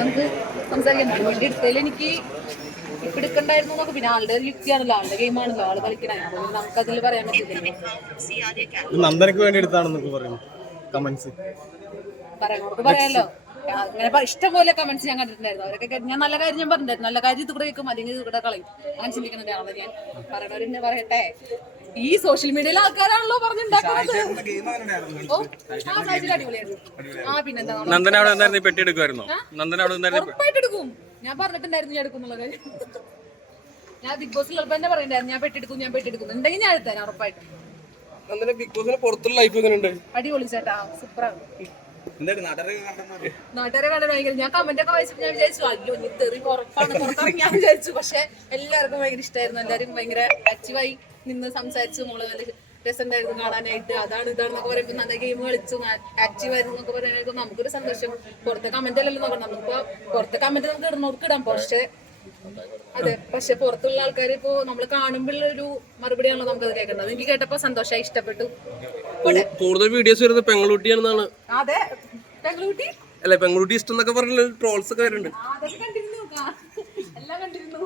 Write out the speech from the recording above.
നമുക്ക് സംസാരിക്കാൻ വേണ്ടി എടുത്തതിൽ എനിക്ക് ഇപ്പൊ എടുക്കണ്ടായിരുന്നു എന്നൊക്കെ പിന്നെ ആളുടെ യുക്തിയാണല്ലോ ആളുടെ ഗെയിമാണല്ലോ ആൾ കളിക്കണേ. അപ്പൊ പിന്നെ നമുക്കതിൽ പറയാൻ പറ്റില്ലല്ലോ ഇത് നന്ദനക്ക് വേണ്ടി എടുത്താണെന്നൊക്കെ പറയുന്നു കമന്റ്സ് പറയാലോ. അങ്ങനെ ഇഷ്ടം പോലെ കമന്റ്സ് ഞാൻ കണ്ടിട്ടുണ്ടായിരുന്നു. അവരൊക്കെ ഞാൻ നല്ല കാര്യം ഞാൻ പറഞ്ഞിട്ടുണ്ടായിരുന്നു. നല്ല കാര്യം ഇത് കൂടെ വെക്കും അല്ലെങ്കിൽ ഇത് കൂടെ കളയും. അങ്ങനെ ഞാൻ പറയണവരെന്നെ പറയട്ടെ. ഈ സോഷ്യൽ മീഡിയയിൽ ആൾക്കാരാണല്ലോ പറഞ്ഞുണ്ടാക്കുന്നത്. ആ സാഹചര്യം അടിപൊളിയായിരുന്നു. ആ പിന്നെന്താ നന്ദന അവിടെ എന്തായിരുന്നു പെട്ടി എടുക്കുമായിരുന്നോ നന്ദന അവിടെ എന്തായിരുന്നു ഉറപ്പായിട്ട് എടുക്കും. ഞാൻ പറഞ്ഞിട്ടുണ്ടായിരുന്നു ഞാൻ എടുക്കും എന്നുള്ള കാര്യം. ഞാൻ ബിഗ് ബോസിൽ ഉള്ളപ്പോ തന്നെ പറയണ്ടായിരുന്നു. ഞാൻ പെട്ടെടുക്കും ഞാൻ പെട്ടെടുക്കും ഉണ്ടെങ്കിൽ ഞാൻ എടുത്തേനെ ഉറപ്പായിട്ട്. നന്ദന ബിഗ് ബോസിന് പുറത്തുള്ള ലൈഫ് എങ്ങനെയുണ്ട് അടിപൊളി ചേട്ടാ സൂപ്പറാണ് നാട്ടുകാരെ കണ്ടത് ഭയങ്കര ഞാൻ കമന്റ് ഒക്കെ വായിച്ചിട്ട് ഞാൻ വിചാരിച്ചു അയ്യോ ഇനി തെറി ഉറപ്പാണ് പുറത്തിറങ്ങി ഞാൻ വിചാരിച്ചു. പക്ഷെ എല്ലാവർക്കും ഭയങ്കര ഇഷ്ടമായിരുന്നു എല്ലാവരും ഭയങ്കര ആക്റ്റീവായി നിന്ന് സംസാരിച്ചു മോൾ നല്ല രസമുണ്ടായിരുന്നു കാണാനായിട്ട്. അതാണ് ഇതാണെന്നൊക്കെ പറയുമ്പോൾ നല്ല ഗെയിം കളിച്ചു ആക്റ്റീവ് ആയിരുന്നു എന്നൊക്കെ പറയുന്നത് നമുക്കൊരു സന്തോഷം. പുറത്തെ കമന്റ് അല്ലല്ലോ നോക്കണം നമുക്കിപ്പോ പുറത്തെ കമന്റ് നമുക്ക് ഇടുന്നവർക്ക് ഇടാം. പക്ഷെ അതെ പക്ഷെ പുറത്തുള്ള ആൾക്കാർ ഇപ്പോ നമ്മൾ കാണുമ്പോഴുള്ള ഒരു മറുപടിയാണല്ലോ നമുക്കത് കേൾക്കുന്നത് എനിക്ക് കേട്ടപ്പോ സന്തോഷമായി ഇഷ്ടപ്പെട്ടു. കൂടുതൽ വീഡിയോസ് വരുന്നത് പെങ്ങളൂട്ടിയാണെന്നാണ് അതെ പെങ്ങളൂട്ടി അല്ലെ പെങ്ങളൂട്ടി ഇഷ്ടം എന്നൊക്കെ പറഞ്ഞ ട്രോൾസ് ഒക്കെ വരുന്നുണ്ട്. എല്ലാം കണ്ടിരുന്നു.